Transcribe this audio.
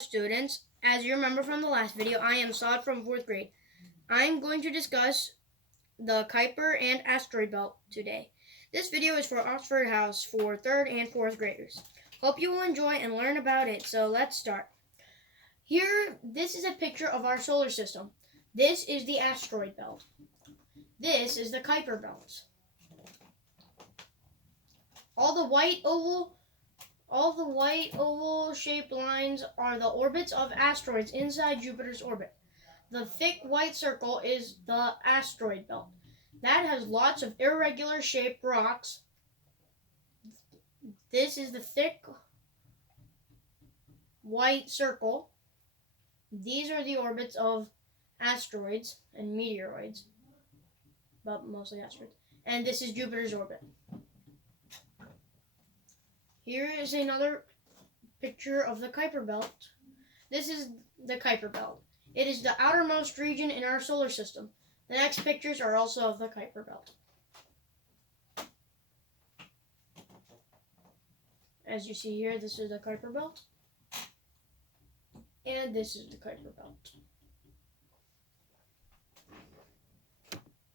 Students, as you remember from the last video, I am Saad from 4th grade. I'm going to discuss the Kuiper and asteroid belt today. This video is for Oxford House for 3rd and 4th graders. Hope you will enjoy and learn about it, so let's start. Here, this is a picture of our solar system. This is the asteroid belt. This is the Kuiper belt. All the white oval shaped lines are the orbits of asteroids inside Jupiter's orbit. The thick white circle is the asteroid belt. That has lots of irregular shaped rocks. This is the thick white circle. These are the orbits of asteroids and meteoroids, but mostly asteroids. And this is Jupiter's orbit. Here is another picture of the Kuiper belt. This is the Kuiper belt. It is the outermost region in our solar system. The next pictures are also of the Kuiper belt. As you see here, this is the Kuiper belt. And this is the Kuiper belt.